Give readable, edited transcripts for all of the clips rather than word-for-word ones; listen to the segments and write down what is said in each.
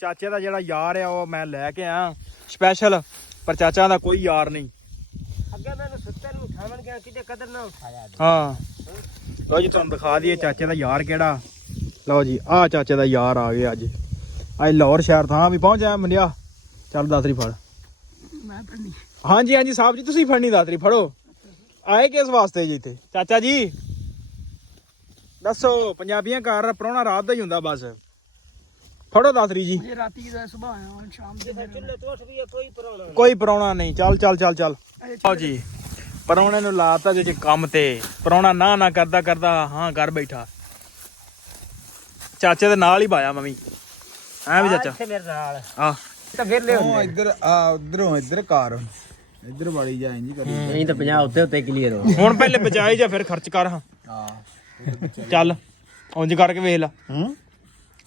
ਚਾਚੇ ਦਾ ਜਿਹੜਾ ਯਾਰ ਆ ਉਹ ਮੈਂ ਲੈ ਕੇ ਆਇਆ ਸਪੈਸ਼ਲ, ਪਰ ਚਾਚਾ ਦਾ ਕੋਈ ਯਾਰ ਨਹੀਂ। ਅੱਗੇ ਮੈਨੂੰ ਸੁੱਤੇ ਨੂੰ ਉਠਾਵਣ ਗਿਆ ਕਿਤੇ ਕਦਰ ਨਾ ਉਠਾਇਆ। ਹਾਂ ਲਓ ਜੀ ਤੁਹਾਨੂੰ ਦਿਖਾ ਦਈਏ ਚਾਚੇ ਦਾ ਯਾਰ ਕਿਹੜਾ। ਲਓ ਜੀ ਆਹ ਚਾਚੇ ਦਾ ਯਾਰ ਆ ਗਿਆ ਅੱਜ ਲਾਹੌਰ ਸ਼ਹਿਰ ਥਾਂ ਵੀ ਪਹੁੰਚਿਆ ਮੁੰਡਿਆ। ਚੱਲ ਦਾਤਰੀ ਫੜ। ਮੈਂ ਫੜਨੀ। ਹਾਂਜੀ ਹਾਂਜੀ ਸਾਹਿਬ ਜੀ ਤੁਸੀਂ ਫੜਨੀ ਦਾਤਰੀ ਫੜੋ। ਆਏ ਕਿਸ ਵਾਸਤੇ ਜੀ ਇੱਥੇ ਚਾਚਾ ਜੀ ਦੱਸੋ? ਪੰਜਾਬੀਆਂ ਘਰ ਪ੍ਰਾਹੁਣਾ ਰਾਤ ਦਾ ਹੀ ਹੁੰਦਾ ਬਸ। ਫੜੋ ਦਾਤਰੀ ਜੀ। ਇਹ ਰਾਤੀ ਦਾ ਸੁਬਾਹ ਆਇਆ ਸ਼ਾਮ ਦੇ ਚੁੱਲ੍ਹੇ ਤੋਂ ਉੱਠ ਵੀ ਕੋਈ ਪ੍ਰਾਹੁਣਾ ਨਹੀਂ। ਚੱਲ ਚੱਲ ਚੱਲ ਚੱਲ। ਆਓ ਜੀ ਪ੍ਰਾਹੁਣੇ ਨੂੰ ਲਾਤਾ ਜੇ ਕੰਮ ਤੇ। ਪ੍ਰਾਹੁਣਾ ਨਾ ਕਰਦਾ ਕਰਦਾ ਹਾਂ ਘਰ ਬੈਠਾ। ਚਾਚੇ ਦੇ ਨਾਲ ਹੀ ਪਾਇਆ ਮੈਂ ਵੀ ਐ ਵੀ ਚਾਚਾ ਇੱਥੇ ਮੇਰੇ ਨਾਲ ਆ ਤਾਂ ਫਿਰ ਲੈ ਉਹ ਇੱਧਰ ਆ ਉਧਰੋਂ ਇੱਧਰ ਕਾਰ ਇੱਧਰ ਵਾਲੀ ਜਾ ਇੰਜ ਕਰੀ ਨਹੀਂ ਤਾਂ 50 ਉੱਤੇ ਉੱਤੇ ਕਲੀਅਰ ਹੋ। ਹੁਣ ਪਹਿਲੇ ਬਚਾਈ ਜਾ ਫਿਰ ਖਰਚ ਕਰ। ਹਾਂ ਚੱਲ ਉਂਝ ਕਰਕੇ ਵੇਖ ਲਾ।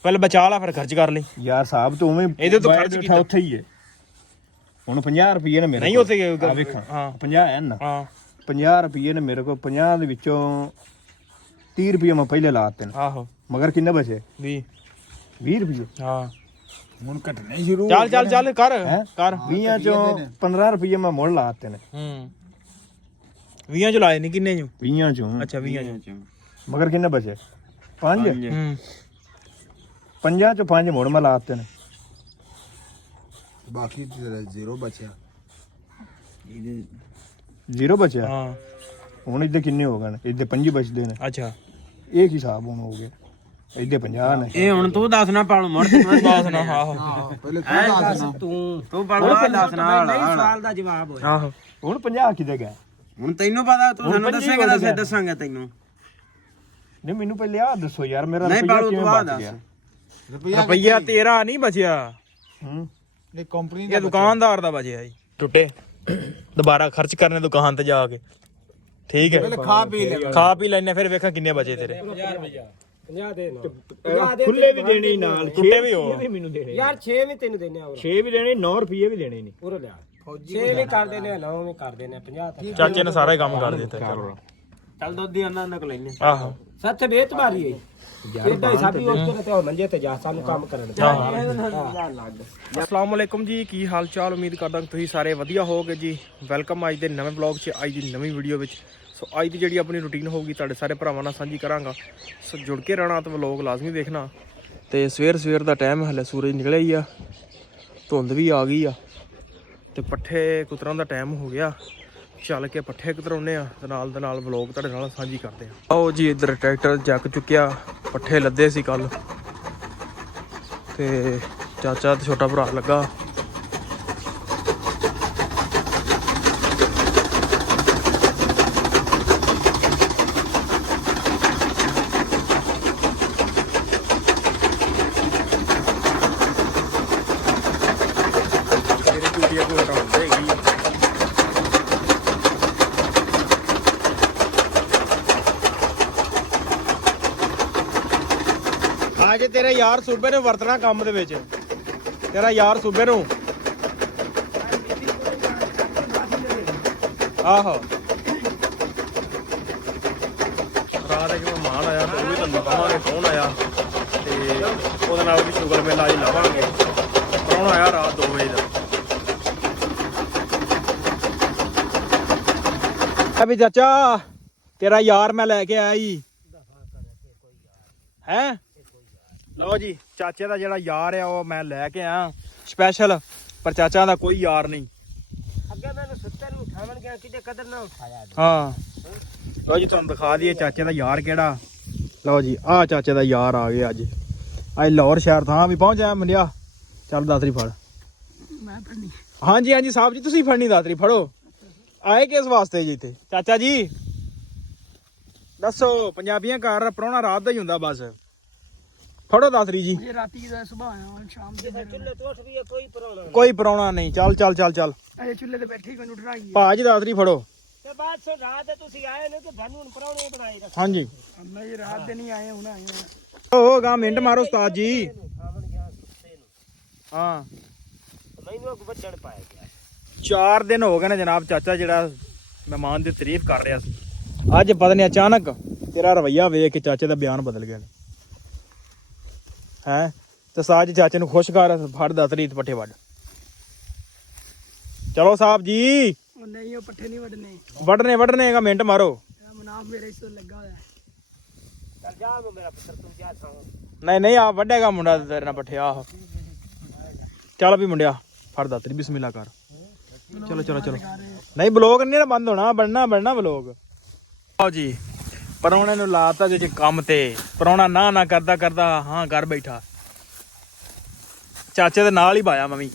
ਪਹਿਲੇ ਬਚਾ ਲਾ ਫਿਰ ਖਰਚ ਕਰ ਲਈ ਯਾਰ ਸਾਹਿਬ ਤੂੰ ਵੀ ਇਹਦੇ ਤੋਂ ਖਰਚ ਕੀਤਾ ਉੱਥੇ ਹੀ ਹੈ। ਹੁਣ 50 ਰੁਪਏ ਨੇ ਮੇਰੇ ਨਹੀਂ ਉੱਥੇ ਵੇਖਾਂ ਹਾਂ 50 ਹੈ ਨਾ। ਹਾਂ 50 ਰੁਪਏ ਨੇ ਮੇਰੇ ਕੋਲ। 50 ਦੇ ਵਿੱਚੋਂ 30 ਰੁਪਏ ਮੈਂ ਪਹਿਲੇ ਲਾਤੇ ਨੇ। ਆਹੋ ਮਗਰ ਕਿੰਨੇ ਬਚੇ? 20 ਰੁਪਏ। ਹਾਂ ਹੁਣ ਘਟਣੇ ਸ਼ੁਰੂ ਚੱਲ ਚੱਲ ਚੱਲ ਕਰ ਕਰ। 20 ਚੋਂ 15 ਰੁਪਏ ਮੈਂ ਮੁੜ ਲਾਤੇ ਨੇ। 20 ਚ ਲਾਏ ਨਹੀਂ ਕਿੰਨੇ ਚ? 20 ਚੋਂ ਅੱਛਾ 20 ਚ ਮਗਰ ਕਿੰਨੇ ਬਚੇ? 5। 5 ਚੋਂ 5 ਮੁੜ ਮੈਂ ਲਾਤੇ ਨੇ। ਬਾਕੀ ਜ਼ੀਰੋ ਬਚਿਆ। 0 ਬਚਿਆ। ਹਾਂ ਹੁਣ ਇੱਥੇ ਕਿੰਨੇ ਹੋ ਗਏ ਨੇ? ਇੱਥੇ 5 ਬਚਦੇ ਨੇ। ਅੱਛਾ ਇਹ ਕੀ ਹਿਸਾਬ ਹੁਣ ਹੋ ਗਿਆ? ਇੱਥੇ 50 ਨੇ। ਇਹ ਹੁਣ ਤੂੰ ਦੱਸ ਨਾ ਪਾਲੂ ਮੜ ਤੂੰ ਦੱਸ ਨਾ। ਆਹੋ ਪਹਿਲੇ ਤੂੰ ਦੱਸ ਨਾ। ਤੂੰ ਪਾਲੂ ਦੱਸ ਨਾ। ਨਹੀਂ ਸਵਾਲ ਦਾ ਜਵਾਬ ਹੋਇਆ। ਆਹੋ ਹੁਣ 50 ਕਿਤੇ ਗਏ? ਹੁਣ ਤੈਨੂੰ ਪਤਾ ਤੂੰ ਸਾਨੂੰ ਦੱਸੇਗਾ ਤਾਂ ਅਸੀਂ ਦੱਸਾਂਗੇ ਤੈਨੂੰ। ਨਹੀਂ ਮੈਨੂੰ ਪਹਿਲੇ ਆ ਦੱਸੋ ਯਾਰ ਮੇਰਾ ਨਹੀਂ ਰੁਪਈਆ ਪਾਲੂ ਕਿਵੇਂ ਤੂੰ ਆ ਬਚ ਦੱਸ। ਗਿਆ? ਰੁਪਈਆ ਤੇਰਾ ਨਹੀਂ ਬਚਿਆ। ਇਹ ਕੰਪਨੀ ਇਹ ਦੁਕਾਨਦਾਰ ਦਾ ਬਚਿਆ ਜੀ। ਟੁੱਟੇ ਦੁਬਾਰਾ ਖਰਚ ਕਰਨੇ ਦੁਕਾਨ ਤੇ ਜਾ ਕੇ। ਠੀਕ ਹੈ ਖਾ ਪੀ ਲੈ। ਖਾ ਪੀ ਲੈਣੇ ਫਿਰ ਵੇਖਾਂ ਕਿੰਨੇ ਬਚੇ ਤੇਰੇ। 50 ਦੇ ਖੁੱਲੇ ਵੀ ਦੇਣੇ ਨਾਲ। ਟੁੱਟੇ ਵੀ ਹੋ ਮੈਨੂੰ ਦੇਣੇ ਯਾਰ 6 ਵੀ ਤੈਨੂੰ ਦੇਣੇ ਆ 6 ਵੀ ਦੇਣੇ 9 ਰੁਪਏ ਵੀ ਦੇਣੇ ਨੇ। ਪੂਰਾ ਲਿਆ 6 ਵੀ ਕਰ ਦੇਣੇ 9 ਵੀ ਕਰ ਦੇਣੇ 50 ਤੱਕ। ਚਾਚੇ ਨੇ ਸਾਰਾ ਹੀ ਕੰਮ ਕਰ ਦਿੱਤਾ। ਚੱਲ ਦੁੱਧ ਦੀ ਉਹਨਾਂ ਕੋਲ ਲੈਣੇ। ਆਹੋ ਸੱਚ ਬੇਤ ਮਾਰੀ ਹੈ ਇਦਾਂ ਹੀ ਸਾਬੀ ਉਸ ਤੇ ਉਹ ਮੰਜੇ ਤੇ ਜਾ ਸਾਨੂੰ ਕੰਮ ਕਰਨ ਦੇ। ਅਸਲਾਮ ਵਾਲੇਕੁਮ ਜੀ, ਕੀ ਹਾਲ ਚਾਲ? ਉਮੀਦ ਕਰਦਾ ਤੁਸੀਂ ਸਾਰੇ ਵਧੀਆ ਹੋਵੋਗੇ ਜੀ। ਵੈਲਕਮ ਅੱਜ ਦੇ ਨਵੇਂ ਵਲੌਗ 'ਚ, ਅੱਜ ਦੀ ਨਵੀਂ ਵੀਡੀਓ ਵਿੱਚ। ਸੋ ਅੱਜ ਦੀ ਜਿਹੜੀ ਆਪਣੀ ਰੂਟੀਨ ਹੋਊਗੀ ਤੁਹਾਡੇ ਸਾਰੇ ਭਰਾਵਾਂ ਨਾਲ ਸਾਂਝੀ ਕਰਾਂਗਾ। ਸੋ ਜੁੜ ਕੇ ਰਹਿਣਾ ਤੇ ਵਲੌਗ ਲਾਜ਼ਮੀ ਦੇਖਣਾ। ਤੇ ਸਵੇਰ ਦਾ ਟਾਈਮ ਹਲੇ ਸੂਰਜ ਨਿਕਲਿਆ ਹੀ ਆ, ਧੁੰਦ ਵੀ ਆ ਗਈ ਆ ਤੇ ਪੱਠੇ ਕੁਤਰਨ ਦਾ ਟਾਈਮ ਹੋ ਗਿਆ। ਚੱਲ ਕੇ ਪੱਠੇ ਕੁਤਰਾਉਂਦੇ ਆ ਤੇ ਨਾਲ ਦੇ ਨਾਲ ਵਲੌਗ ਤੁਹਾਡੇ ਨਾਲ ਸਾਂਝੀ ਕਰਦੇ ਆ। ਆਓ ਜੀ ਇੱਧਰ ਟਰੈਕਟਰ ਚੱਕ ਚੁੱਕਿਆ, ਪੱਠੇ ਲੱਦੇ ਸੀ ਕੱਲ ਤੇ ਚਾਚਾ ਤੇ ਛੋਟਾ ਭਰਾ ਲੱਗਾ। ਅੱਜ ਤੇਰੇ ਯਾਰ ਸੂਬੇ ਨੂੰ ਵਰਤਣਾ ਕੰਮ ਦੇ ਵਿੱਚ। ਤੇਰਾ ਯਾਰ ਸੂਬੇ ਨੂੰ ਆਹੋ ਰਾਤ ਇੱਕ ਮਹਿਮਾਨ ਆਇਆ ਤੇ ਉਹ ਵੀ ਤੁਹਾਨੂੰ ਕਹਾਂਗੇ ਕੌਣ ਆਇਆ ਤੇ ਉਹਦੇ ਨਾਲ ਵੀ ਸ਼ੂਗਰ ਮੇਲਾ ਅੱਜ ਲਾਵਾਂਗੇ। ਕੌਣ ਆਇਆ ਰਾਤ 2 ਵਜੇ ਦਾ। ਅਭੀ ਚਾਚਾ ਤੇਰਾ ਯਾਰ ਮੈਂ ਲੈ ਕੇ ਆਇਆ ਜੀ। ਹੈ ਲਓ ਜੀ ਚਾਚੇ ਦਾ ਜਿਹੜਾ ਯਾਰ ਆ ਉਹ ਮੈਂ ਲੈ ਕੇ ਆਇਆ ਸਪੈਸ਼ਲ, ਪਰ ਚਾਚਾ ਦਾ ਕੋਈ ਯਾਰ ਨਹੀਂ। ਅੱਗੇ ਮੈਨੂੰ ਸੁੱਤੇ ਨੂੰ ਉਠਾਵਣ ਗਿਆ ਕਿਤੇ ਕਦਰ ਨਾ ਉਠਾਇਆ। ਹਾਂ ਲਓ ਜੀ ਤੁਹਾਨੂੰ ਦਿਖਾ ਦਈਏ ਚਾਚੇ ਦਾ ਯਾਰ ਕਿਹੜਾ। ਲਓ ਜੀ ਆਹ ਚਾਚੇ ਦਾ ਯਾਰ ਆ ਗਿਆ ਅੱਜ ਲਾਹੌਰ ਸ਼ਹਿਰ ਥਾਂ ਵੀ ਪਹੁੰਚਿਆ ਮੁੰਡਿਆ। ਚੱਲ ਦਾਤਰੀ ਫੜ। ਮੈਂ ਫੜਨੀ। ਹਾਂਜੀ ਹਾਂਜੀ ਸਾਹਿਬ ਜੀ ਤੁਸੀਂ ਫੜਨੀ ਦਾਤਰੀ ਫੜੋ। ਆਏ ਕਿਸ ਵਾਸਤੇ ਜੀ ਇੱਥੇ ਚਾਚਾ ਜੀ ਦੱਸੋ? ਪੰਜਾਬੀਆਂ ਘਰ ਪ੍ਰਾਹੁਣਾ ਰਾਤ ਦਾ ਹੀ ਹੁੰਦਾ ਬਸ। ਫੜੋ ਦਾਤਰੀ ਜੀ। ਇਹ ਰਾਤੀ ਦਾ ਸੁਬਾਹ ਆਇਆ ਸ਼ਾਮ ਦੇ ਚੁੱਲ੍ਹੇ ਤੋਂ ਉੱਠ ਵੀ ਕੋਈ ਪ੍ਰਾਹੁਣਾ ਨਹੀਂ। ਚੱਲ ਚੱਲ ਚੱਲ ਚੱਲ। ਇਹ ਚੁੱਲ੍ਹੇ ਤੇ ਬੈਠੀ ਕੋ ਉੱਠਣਾ ਹੀ ਭਾਜੀ ਦਾਤਰੀ ਫੜੋ। ਤੇ ਬਾਅਦ ਸੋ ਰਾਤ ਤੇ ਤੁਸੀਂ ਆਏ ਨੇ ਤੇ ਤੁਹਾਨੂੰ ਹੁਣ ਪਰੌਣੇ ਬਣਾਏਗਾ। ਹਾਂਜੀ ਮੈਂ ਇਹ ਰਾਤ ਦੇ ਨਹੀਂ ਆਏ ਹੁਣ ਆਏ ਹੋਗਾ ਮਿੰਟ ਮਾਰੋ ਉਸਤਾਦ ਜੀ। ਹਾਂ ਮੈਨੂੰ ਅੱਗ ਵੱਜਣ ਪਾਇਆ ਗਿਆ। 4 ਦਿਨ ਹੋ ਗਏ ਨੇ ਜਨਾਬ ਚਾਚਾ ਜਿਹੜਾ ਮਹਿਮਾਨ ਦੀ ਤਾਰੀਫ ਕਰ ਰਿਹਾ ਸੀ। ਅੱਜ ਪਤਾ ਨਹੀਂ ਅਚਾਨਕ ਤੇਰਾ ਰਵੱਈਆ ਵੇਖ ਕੇ ਚਾਚੇ ਦਾ ਬਿਆਨ ਬਦਲ ਗਿਆ ਹੈ। ਤੇ ਸਾਜ ਚਾਚੇ ਨੂੰ ਖੁਸ਼ ਕਰ ਫੜ ਦਾਤਰੀ ਤੇ ਪੱਠੇ ਵੱਢ। ਚਲੋ ਸਾਹਿਬ ਜੀ। ਨਹੀਂ ਉਹ ਪੱਠੇ ਨਹੀਂ ਵੱਢਣੇ, ਵੱਢਣੇ ਹੈਗਾ, ਮਿੰਟ ਮਾਰੋ। ਮਨਾਫ ਮੇਰੇ ਇਸ ਤੋਂ ਲੱਗਾ ਹੋਇਆ। ਚੱਲ ਜਾ ਮੇਰਾ ਪੁੱਤਰ ਤੂੰ ਜਾ ਸਾਂ। ਨਹੀਂ ਆ ਵੱਢੇਗਾ ਮੁੰਡਾ ਤੇਰੇ ਨਾਲ ਪੱਠੇ। ਆਹ ਚੱਲ ਵੀ ਮੁੰਡਿਆ ਫੜ ਦਾਤਰੀ, ਬਿਸਮਿਲ੍ਲਾ ਕਰ। ਚਲੋ ਨਹੀਂ ਬਲੌਗ ਨਹੀਂ ਨਾ ਬੰਦ ਹੋਣਾ, ਬਣਨਾ ਬਲੌਗ। ਆਓ ਜੀ ਪਰੌਣੇ ਨੂੰ ਲਾਤਾ ਜੇ ਕੰਮ ਤੇ। ਪਰੌਣਾ ਨਾ ਕਰਦਾ ਹਾਂ ਘਰ ਬੈਠਾ। ਚਾਚੇ ਦੇ ਨਾਲ ਹੀ ਪਾਇਆ ਮੰਮੀ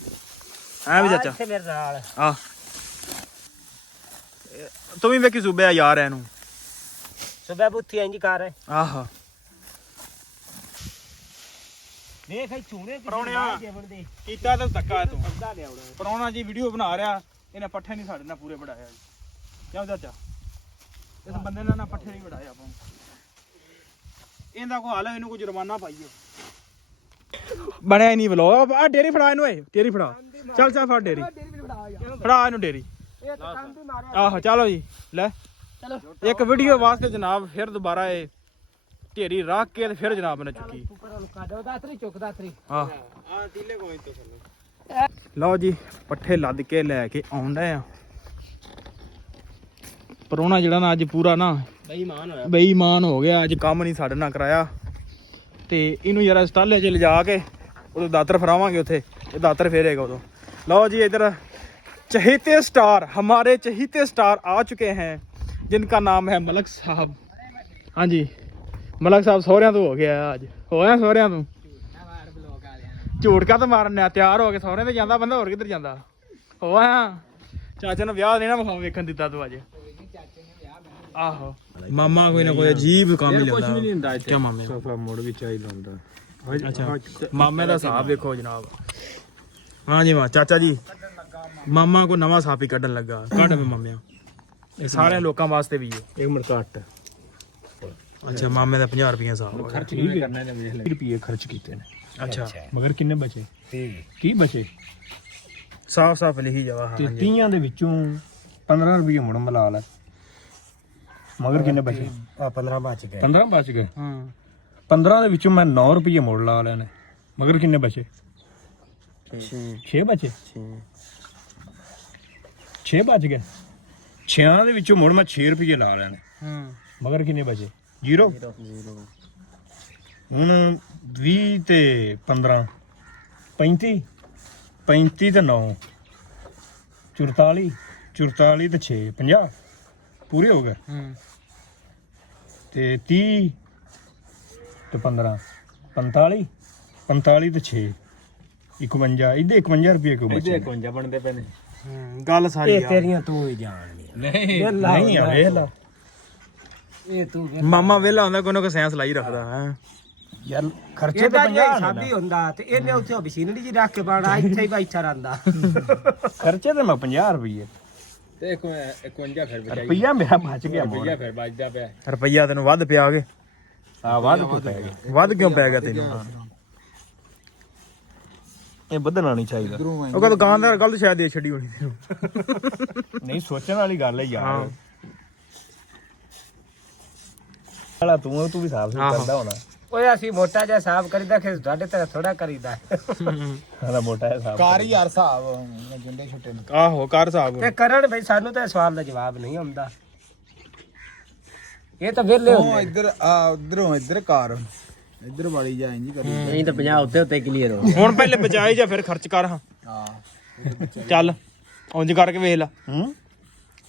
ਐ ਵੀ ਚਾਚਾ ਇੱਥੇ ਮੇਰੇ ਨਾਲ ਆ। ਤੂੰ ਵੀ ਵੇਖੀ ਸੂਬਿਆ ਯਾਰ ਇਹਨੂੰ ਸੁਬਹ ਬੁੱਥੀ ਇੰਜ ਕਰ। ਆਹ ਦੇਖ ਇਹ ਚੂਨੇ ਪਰੌਣਿਆ ਦੇ ਕੀਤਾ ਤਾਂ ਧੱਕਾ ਤੂੰ। ਅੱਧਾ ਲਿਆਉਣਾ। ਪਰੌਣਾ ਜੀ ਵੀਡੀਓ ਬਣਾ ਰਿਹਾ, ਇਹਨੇ ਪੱਠੇ ਨਹੀਂ ਸਾਡੇ ਨਾਲ ਪੂਰੇ ਵੜਾਇਆ ਜੀ। ਕਿਉਂ ਚਾਚਾ? ਇਸ ਬੰਦੇ ਨੇ ਨਾ ਪੱਠੇ ਨਹੀਂ ਵੜਾਏ ਆਪਾਂ। ਇਹਦਾ ਕੋਈ ਹਾਲ ਹੈ, ਇਹਨੂੰ ਕੋਈ ਜੁਰਮਾਨਾ ਪਾਈਓ। ਬਣਿਆ ਨਹੀਂ ਵਲੋਗ। ਆ ਡੇਰੀ ਫੜਾ ਇਹਨੂੰ, ਏ ਡੇਰੀ ਫੜਾ। ਚੱਲ ਫੜ ਡੇਰੀ ਫੜਾ ਇਹਨੂੰ ਡੇਰੀ। ਇਹ ਤਾਂ ਕੰਦ ਹੀ ਮਾਰਿਆ। ਆਹੋ ਚਲੋ ਜੀ ਲੈ ਚਲੋ ਇੱਕ ਵੀਡੀਓ ਵਾਸਤੇ ਜਨਾਬ ਫਿਰ ਦੁਬਾਰਾ ਇਹ ਢੇਰੀ ਰੱਖ ਕੇ ਤੇ ਫਿਰ ਜਨਾਬ ਨੇ ਚੁੱਕੀ। ਉੱਪਰ ਲੁਕਾ ਦੋ ਦਾਤਰੀ ਚੁੱਕ ਦਾਤਰੀ। ਆਹ ਲਓ ਜੀ ਪੱਠੇ ਲੱਦ ਕੇ ਲੈ ਕੇ ਆਉਂਦਾ ਆ। ਪਰੋਣਾ ਜਿਹੜਾ ਨਾ ਅੱਜ ਪੂਰਾ ਨਾ ਬੇਈਮਾਨ ਹੋ ਗਿਆ। ਅੱਜ ਕੰਮ ਨਹੀਂ ਸਾਡੇ ਨਾਲ ਕਰਾਇਆ ਤੇ ਇਹਨੂੰ ਯਾਰ ਹਸਪਤਾਲੇ 'ਚ ਲਿਜਾ ਕੇ ਉਦੋਂ ਦਾਤਰ ਫਰਾਵਾਂਗੇ ਉੱਥੇ। ਇਹ ਦਾਤਰ ਫੇਰੇਗਾ ਉਦੋਂ। ਲਓ ਜੀ इधर चहेते स्टार, हमारे चहेते स्टार आ चुके हैं जिनका नाम है मलक साहब। हाँ जी मलक साहब ਸਹੁਰਿਆਂ ਤੋਂ ਹੋ ਗਿਆ ਅੱਜ। ਹੋਇਆ ਸਹੁਰਿਆਂ ਤੋਂ ਝੂਠ ਕਾ ਤਾਂ ਮਾਰਨ ਤਿਆਰ ਹੋ ਕੇ ਸਹੁਰਿਆਂ ਤੇ ਜਾਂਦਾ ਬੰਦਾ, ਹੋਰ ਕਿੱਧਰ ਜਾਂਦਾ। ਹੋਇਆ ਚਾਚੇ ਨੂੰ ਵਿਆਹ ਨਹੀਂ ਨਾ ਵਿਖਾਉ ਵੇਖਣ ਦਿੱਤਾ ਤੂੰ ਅੱਜ। ਆਹੋ ਮਾਮਾ ਕੋਈ ਨਾ ਕੋਈ ਅਜੀਬ ਕੰਮ ਹੀ ਲੈਂਦਾ। ਕੁਝ ਵੀ ਨਹੀਂ ਹੁੰਦਾ ਇੱਥੇ। ਕਿਆ ਮਾਮੇ ਸੋਫਾ ਮੋੜ ਵੀ ਚਾਹੀਦਾ ਹੁੰਦਾ। ਅੱਛਾ ਮਾਮੇ ਦਾ ਹਿਸਾਬ ਦੇਖੋ ਜਨਾਬ। ਹਾਂ ਜੀ ਵਾਹ ਚਾਚਾ ਜੀ ਮਾਮਾ ਕੋ ਨਵਾਂ ਸਾਫ ਹੀ ਕੱਢਣ ਲੱਗਾ। ਕੱਢ ਵੀ ਮਾਮਿਆਂ ਇਹ ਸਾਰੇ ਲੋਕਾਂ ਵਾਸਤੇ ਵੀ ਹੈ। ਇੱਕ ਮਿੰਟ ਕੱਟ। ਅੱਛਾ ਮਾਮੇ ਦਾ 50 ਰੁਪਏ ਹਿਸਾਬ। ਖਰਚ ਕੀ ਕਰਨਾ ਨੇ? 20 ਰੁਪਏ ਖਰਚ ਕੀਤੇ ਨੇ। ਅੱਛਾ ਮਗਰ ਕਿੰਨੇ ਬਚੇ? 30 ਬਚੇ। ਸਾਫ ਲਿਖੀ ਜਾਵਾ। ਤੇ 30 ਦੇ ਵਿੱਚੋਂ 15 ਰੁਪਏ ਮੁੜ ਮਲਾ ਲੈ। ਮਗਰ ਕਿੰਨੇ ਬਚੇ? ਆ 15 ਬਚ ਗਏ। 15 ਬਚ ਗਏ। ਹਾਂ 15 ਦੇ ਵਿੱਚੋਂ ਮੈਂ 9 ਰੁਪਏ ਮੁੜ ਲਾ ਲੈਣੇ। ਮਗਰ ਕਿੰਨੇ ਬਚੇ? 6 ਬਚੇ। 6 ਬਚ ਗਏ। 6 ਦੇ ਵਿੱਚੋਂ ਮੁੜ ਮੈਂ 6 ਰੁਪਏ ਲਾ ਲੈਣੇ। ਹਾਂ ਮਗਰ ਕਿੰਨੇ ਬਚੇ? 0। ਹੁਣ 20 ਤੇ 15 35 ਤੇ 9 44 ਤੇ 6 50 ਪੂਰੇ ਹੋ ਗਏ। ਤੇ 30 ਤੇ 15 45 ਤੇ 6 51 ਇਹਦੇ 51 ਰੁਪਏ ਕਿਉਂ ਬਚੇ? 51 ਬਣਦੇ ਪਏ ਨੇ। ਗੱਲ ਸਾਰੀ ਇਹ ਤੇਰੀਆਂ ਤੂੰ ਹੀ ਜਾਣਦੀ। ਨਹੀਂ ਆ ਵੇਖ ਲਾ। ਇਹ ਤੂੰ ਮਾਮਾ ਵੇਲਾ ਹੁੰਦਾ ਕੋਈ ਨਾ ਕੋਈ ਸਾਇੰਸ ਲਾਈ ਰੱਖਦਾ ਹੈ। ਯਾਰ ਖਰਚੇ ਇਹ ਤਾਂ ਤਾਂ 50 ਸਾਬੀ ਹੁੰਦਾ ਤੇ ਇਹਨੇ ਉੱਥੇ ਮਸ਼ੀਨਰੀ ਜੀ ਰੱਖ ਕੇ ਬਾਣਾ ਇੱਥੇ ਹੀ ਬੈਠਾ ਰਹਿੰਦਾ। ਖਰਚੇ ਤਾਂ ਮੈਂ 50 ਰੁਪਏ ਤੇ 51 ਫਿਰ ਬਚਾਈ। ਰੁਪਈਆ ਮੇਰਾ ਬਚ ਗਿਆ। ਰੁਪਈਆ ਫਿਰ ਬਚਦਾ ਪਿਆ। ਰੁਪਈਆ ਤੈਨੂੰ ਵੱਧ ਪਿਆ ਕੇ। ਆ ਵੱਧ ਕੋ ਪੈ ਗਿਆ। ਵੱਧ ਕਿਉਂ ਪੈ ਗਿਆ ਤੈਨੂੰ? ਇਹ ਵਧਣਾ ਨਹੀਂ ਚਾਹੀਦਾ। ਉਹ ਕਹਿੰਦਾ ਦੁਕਾਨਦਾਰ ਗਲਤ ਸ਼ਾਇਦ ਦੇ ਛੱਡੀ ਹੋਣੀ ਤੈਨੂੰ। ਨਹੀਂ ਸੋਚਣ ਵਾਲੀ ਗੱਲ ਹੈ ਯਾਰ। ਵਾਲਾ ਤੂੰ ਵੀ ਹਿਸਾਬ ਕਰਦਾ ਹੋਣਾ। ਓਏ ਅਸੀਂ ਮੋਟਾ ਜਿਹਾ ਹਿਸਾਬ ਕਰੀਦਾ ਕਿ ਤੁਹਾਡੇ ਤਰ੍ਹਾਂ ਥੋੜਾ ਕਰੀਦਾ। ਹਾਲਾ ਮੋਟਾ ਹਿਸਾਬ ਕਾਰ ਯਾਰ ਹਿਸਾਬ ਜਿੰਦੇ ਛੁੱਟੇ ਨੇ। ਆਹੋ ਕਰ ਸਾਹਿਬ ਤੇ ਕਰਨ ਬਈ ਸਾਨੂੰ ਤਾਂ ਸਵਾਲ ਦਾ ਜਵਾਬ ਨਹੀਂ ਆਉਂਦਾ। ਇਹ ਤਾਂ ਵਿਹਲੇ ਉਹ ਹੁੰਦੇ। ਇੱਧਰ ਆ ਉਧਰੋਂ ਇੱਧਰ ਕਾਰ ਇੱਧਰ ਵਾਲੀ ਜਾ ਇੰਜ ਕਰੀ। ਨਹੀਂ ਤਾਂ 50 ਉੱਤੇ ਕਲੀਅਰ ਹੋ। ਹੁਣ ਪਹਿਲੇ ਬਚਾਈ ਜਾਂ ਫਿਰ ਖਰਚ ਕਰ। ਹਾਂ ਹਾਂ ਚੱਲ ਉਂਝ ਕਰਕੇ ਵੇਖ ਲੈ। ਹੂੰ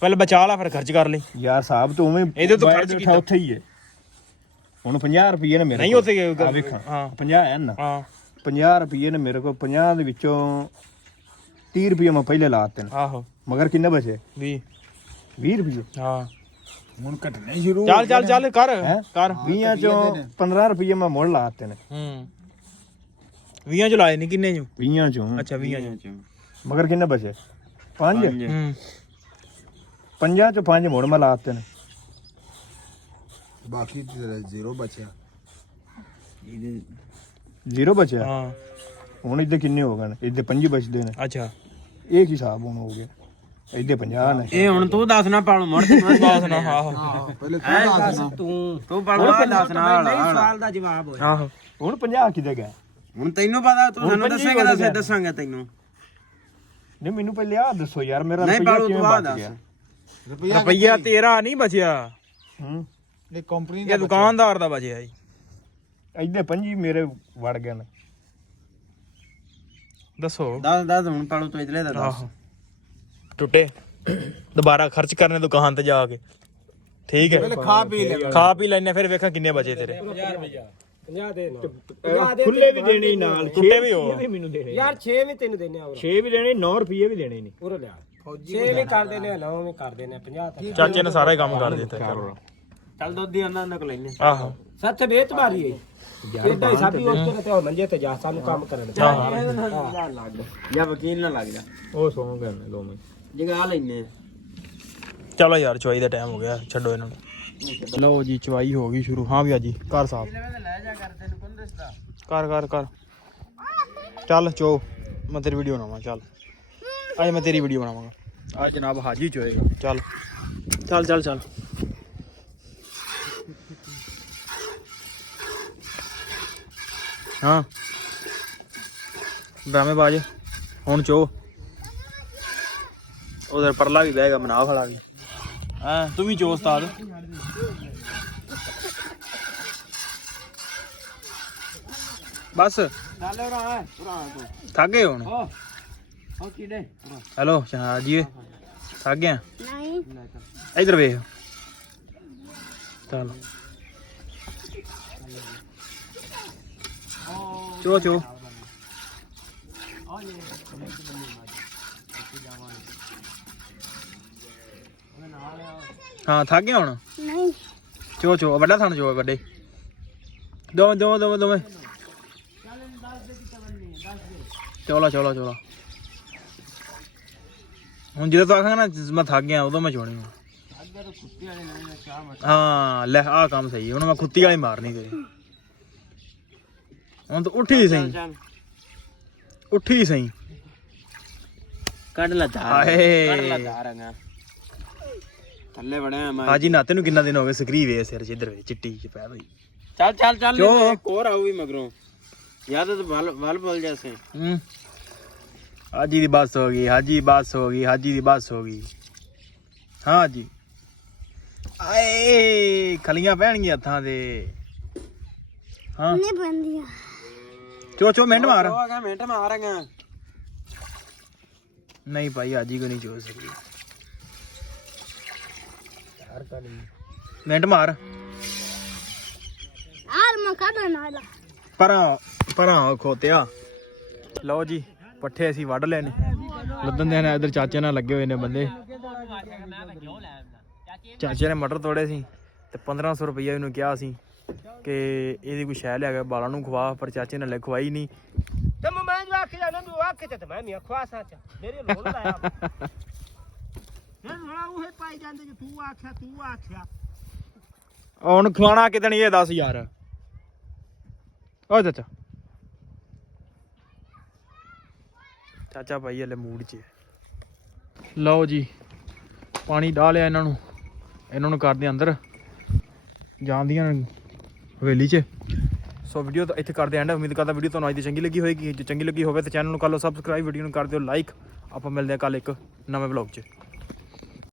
ਪਹਿਲੇ ਬਚਾ ਲਾ ਫਿਰ ਖਰਚ ਕਰ ਲਈ। ਯਾਰ ਸਾਹਿਬ ਤੂੰ ਉਵੇਂ ਇਹਦੇ ਤੋਂ ਖਰਚ ਕੀਤਾ। ਉੱਥੇ ਹੀ ਹੈ। ਹੁਣ 50 ਰੁਪਏ ਨੇ ਮੇਰੇ ਨਹੀਂ ਕੋਲ। ਉੱਥੇ ਆ ਵੇਖਾਂ ਹਾਂ 50 ਹੈ ਨਾ। ਹਾਂ 50 ਰੁਪਏ ਨੇ ਮੇਰੇ ਕੋਲ। 50 ਦੇ ਵਿੱਚੋਂ 30 ਰੁਪਏ ਮੈਂ ਪਹਿਲੇ ਲਾਤੇ ਨੇ। ਆਹੋ ਮਗਰ ਕਿੰਨੇ ਬਚੇ? 20 ਰੁਪਏ। ਹਾਂ ਹੁਣ ਘਟਣੇ ਸ਼ੁਰੂ ਚੱਲ ਕਰ ਹੈਂ? ਕਰ। 20 ਚੋਂ 15 ਰੁਪਏ ਮੈਂ ਮੁੜ ਲਾਤੇ ਨੇ। ਹੂੰ 20 ਚ ਲਾਏ ਨਹੀਂ ਕਿੰਨੇ ਚ? 20 ਚੋਂ। ਅੱਛਾ 20 ਚ। ਮਗਰ ਕਿੰਨੇ ਬਚੇ? 5। ਹੂੰ 50 ਚੋਂ 5 ਮੁੜ ਮੈਂ ਲਾਤੇ ਨੇ। ਬਾਕੀ 0 ਬਚਿਆ। 0 ਬਚਿਆ। ਹਾਂ ਹੁਣ ਇੱਥੇ ਕਿੰਨੇ ਹੋ ਗਏ ਨੇ? ਇੱਥੇ 5 ਬਚਦੇ ਨੇ। ਅੱਛਾ ਇਹ ਕੀ ਹਿਸਾਬ ਹੁਣ ਹੋ ਗਿਆ? ਇੱਥੇ 50 ਨੇ। ਇਹ ਹੁਣ ਤੂੰ ਦੱਸ ਨਾ ਪਾਲ ਮੁੜ ਤੇ ਬਾਸ ਨਾ। ਆਹੋ ਪਹਿਲੇ ਤੂੰ ਦੱਸ ਨਾ। ਤੂੰ ਪਾਲ ਦੱਸ ਨਾ। ਨਹੀਂ ਸਵਾਲ ਦਾ ਜਵਾਬ ਹੋਇਆ। ਆਹੋ ਹੁਣ 50 ਕਿਤੇ ਗਏ? ਹੁਣ ਤੈਨੂੰ ਪਤਾ ਤੂੰ ਹੁਣ ਸਾਨੂੰ 25 ਦੱਸੇਗਾ ਹੋ ਤਾਂ ਗਿਆ। ਦੱਸਾਂਗੇ ਤੈਨੂੰ। ਨਹੀਂ ਮੈਨੂੰ ਪਹਿਲੇ ਆ ਦੱਸੋ ਯਾਰ ਮੇਰਾ ਨਹੀਂ ਰੁਪਈਆ ਬਾਲੂ ਕਿਵੇਂ ਤੂੰ ਆ ਬਚ ਦੱਸ। ਗਿਆ ਰੁਪਈਆ ਤੇਰਾ ਨਹੀਂ ਬਚਿਆ, ਹੂੰ ਇਹ ਕੰਪਨੀ ਇਹ ਦੁਕਾਨਦਾਰ ਦਾ ਬਚਿਆ ਜੀ। ਇੱਦੇ 25 ਮੇਰੇ ਵੜ ਗਏ ਨੇ। ਦੱਸੋ। ਦੱਸ ਹੁਣ ਪਾਲੂ ਤੂੰ ਇਧਰਲੇ ਦਾ ਦੱਸ। ਆਹੋ ਟੁੱਟੇ ਦੁਬਾਰਾ ਖਰਚ ਕਰਨੇ ਦੁਕਾਨ ਤੇ ਜਾ ਕੇ, ਠੀਕ ਹੈ। ਖਾ ਪੀ ਲੈ। ਖਾ ਪੀ ਲੈਨੇ ਫਿਰ ਵੇਖਾਂ ਕਿੰਨੇ ਬਚੇ ਤੇਰੇ। 50 ਦੇ ਨਾ ਖੁੱਲੇ ਵੀ ਦੇਣੇ ਨਾਲ ਟੁੱਟੇ ਵੀ ਹੋ। ਵੀ ਮੈਨੂੰ ਦੇਣੇ ਯਾਰ 6 ਵੀ ਤੈਨੂੰ ਦੇਣੇ ਆ 6 ਵੀ ਦੇਣੇ 9 ਰੁਪਏ ਵੀ ਦੇਣੇ ਨੇ। ਉਰੇ ਲਿਆ 6 ਵੀ ਕਰ ਦੇਣੇ 9 ਵੀ ਕਰ ਦੇਣੇ 50 ਤੱਕ। ਚਾਚੇ ਨੇ ਸਾਰਾ ਹੀ ਕੰਮ ਕਰ ਦਿੱਤਾ। ਚੱਲ ਦੁੱਧ ਦੀ ਉਹਨਾਂ ਕੋਲ ਲੈਨੇ। ਆਹੋ ਸੱਚ ਵੇਚ ਮਾਰੀ ਹੈ ਇਦਾਂ ਹੀ ਸਾਡੀ ਉਸ ਤੇ ਉਹ ਮੰਜੇ ਤੇ ਜਾ ਸਾਨੂੰ ਕੰਮ ਕਰਨ ਜਾਂ ਵਕੀਲ ਨਾ ਲੱਗ ਜਾ। ਉਹ ਸੌਂ ਗਏ ਨੇ ਦੋਵੇਂ। ਜਗਾ ਲੈਨੇ। ਚਲੋ ਯਾਰ ਚਵਾਈ ਦਾ ਟਾਈਮ ਹੋ ਗਿਆ, ਛੱਡੋ ਇਹਨਾਂ ਨੂੰ। ਲਓ ਜੀ ਚਵਾਈ ਹੋ ਗਈ ਸ਼ੁਰੂ। ਹਾਂ ਵੀ ਜੀ ਘਰ ਸਾਫ ਲੈ ਜਾ ਕਰ ਤੈਨੂੰ ਕੋਣ ਦੱਸਦਾ। ਕਰ ਚੱਲ ਚੋ, ਮੈਂ ਤੇਰੀ ਵੀਡੀਓ ਬਣਾਵਾਂ। ਚੱਲ ਅੱਜ ਮੈਂ ਤੇਰੀ ਵੀਡੀਓ ਬਣਾਵਾਂਗਾ। ਅੱਜ ਜਨਾਬ ਹਾਜੀ ਚੋਏਗਾ। ਚੱਲ ਹਾਂ ਡਰਾਮੇ ਬਾਜ ਹੁਣ ਚੋ। ਉਧਰ ਪਰਲਾ ਵੀ ਬਹਿਗਾ, ਮਨਾਹ ਵਾਲਾ ਵੀ। ਹਾਂ ਤੂੰ ਵੀ ਚੋ ਉਸਤਾਦ। ਬਸ ਚੱਲ ਉਰਾ ਤੂੰ। ਥੱਕ ਗਏ ਹੁਣ। ਹੋ ਕੀੜੇ। ਹੈਲੋ ਜੀ ਥੱਕ ਗਿਆ? ਨਹੀਂ ਇਧਰ ਵੇਖ। ਚੱਲ ਚੋ ਹਾਂ ਥੱਕ ਗਿਆ ਹੁਣ? ਨਹੀਂ ਚੋ ਵੱਡਾ ਥਣ ਚੋ ਵੱਡੇ। ਦੋਵੇਂ ਚਲੋ ਹੁਣ ਜਦੋਂ ਤੂੰ ਆਖਾਂਗਾ ਨਾ ਮੈਂ ਥੱਕ ਗਿਆ ਉਦੋਂ ਮੈਂ ਚੋਣੀ। ਹਾਂ ਲੈ ਆਹ ਕੰਮ ਸਹੀ। ਹੁਣ ਮੈਂ ਖੁੱਤੀ ਵਾਲੀ ਮਾਰਨੀ ਤੇਰੀ। ਹੁਣ ਤੂੰ ਉੱਠੀ ਸਹੀ ਕੱਢ ਲਾ ਹਾਏ ਰੰਗਾ ਥੱਲੇ ਵੜਿਆ ਮੈਂ। ਹਾਜੀ ਨਾਤੇ ਨੂੰ ਕਿੰਨਾ ਦਿਨ ਹੋ ਗਏ। ਸਕਰੀ ਵੇ ਸਿਰ ਚ ਇੱਧਰ ਵੇ ਚਿੱਟੀ ਚ ਪੈ ਬਈ। ਚੱਲ ਕਿਉਂ? ਕੋਰ ਆਉ ਵੀ ਮਗਰੋਂ ਯਾਦ ਤਾਂ ਵੱਲ ਬੋਲ ਜੈਸੇ। ਹਾਜੀ ਦੀ ਬੱਸ ਹੋ ਗਈ। ਹਾਜੀ ਦੀ ਬੱਸ ਹੋ ਗਈ। ਹਾਂ ਜੀ ਆਏ ਖਲੀਆਂ ਪੈਣਗੀਆਂ ਹੱਥਾਂ ਦੇ। ਹਾਂ ਨਹੀਂ ਬੰਦੀਆਂ ਚੋ ਮਿੰਟ ਮਾਰ। ਹੋ ਗਿਆ ਮਿੰਟ ਮਾਰਾਂਗਾ। ਨਹੀਂ ਭਾਈ ਹਾਜੀ ਕੋ ਨਹੀਂ ਚੋ ਸਕਦੀ। ਮਿੰਟ ਮਾਰ। ਆਰ ਮੈਂ ਕਾਢ ਨਾ ਪਰਾਂ ਖੋਤਿਆ। ਲਓ ਜੀ ਪੱਠੇ ਅਸੀਂ ਵੱਢ ਲਏ ਨੇ। ਲੱਦਣ ਦੇ ਨੇ ਇਧਰ ਚਾਚੇ ਨਾਲ ਲੱਗੇ ਹੋਏ ਨੇ ਬੰਦੇ। ਚਾਚੇ ਨੇ ਮਟਰ ਤੋੜੇ ਸੀ ਤੇ 1500 ਰੁਪਈਆ ਇਹਨੂੰ ਕਿਹਾ ਸੀ ਕਿ ਇਹਦੀ ਕੋਈ ਸ਼ੈ ਲਿਆ ਕੇ ਬਾਲਾਂ ਨੂੰ ਖਵਾ, ਪਰ ਚਾਚੇ ਨੇ ਖਵਾਈ ਨਹੀਂ। ਤੇ ਮੈਂ ਜੋ ਆਖਿਆ ਨਾ ਤੂੰ ਆਖੇ ਤੇ ਮੈਂ ਮੀਆਂ ਖਵਾ ਸਾਚਾ ਮੇਰੇ ਲੋੜ ਲਾਇਆ ਨਾ ਨਾ ਉਹ ਪਾਈ ਜਾਂਦੇ ਜੇ ਤੂੰ ਆਖਿਆ ਹੁਣ ਖਵਾਣਾ ਕਿਤੇ ਨਹੀਂ ਇਹ ਦੱਸ ਯਾਰ। ਓ ਚਾਚਾ ਭਾਈ ਹਲੇ ਮੂਡ 'ਚ। ਲਓ ਜੀ ਪਾਣੀ ਡਾਹ ਲਿਆ ਇਹਨਾਂ ਨੂੰ ਕਰਦੇ ਅੰਦਰ ਜਾਂਦੀਆਂ ਹਵੇਲੀ 'ਚ। ਸੋ ਵੀਡੀਓ ਤਾਂ ਇੱਥੇ ਕਰਦੇ ਐਂਡ। ਉਮੀਦ ਕਰਦਾ ਵੀਡੀਓ ਤੁਹਾਨੂੰ ਅੱਜ ਦੀ ਚੰਗੀ ਲੱਗੀ ਹੋਏਗੀ। ਜੇ ਚੰਗੀ ਲੱਗੀ ਹੋਵੇ ਤਾਂ ਚੈਨਲ ਨੂੰ ਕਰ ਲਓ ਸਬਸਕ੍ਰਾਈਬ, ਵੀਡੀਓ ਨੂੰ ਕਰ ਦਿਓ ਲਾਈਕ। ਆਪਾਂ ਮਿਲਦੇ ਹਾਂ ਕੱਲ ਇੱਕ ਨਵੇਂ ਵਲੌਗ 'ਚ।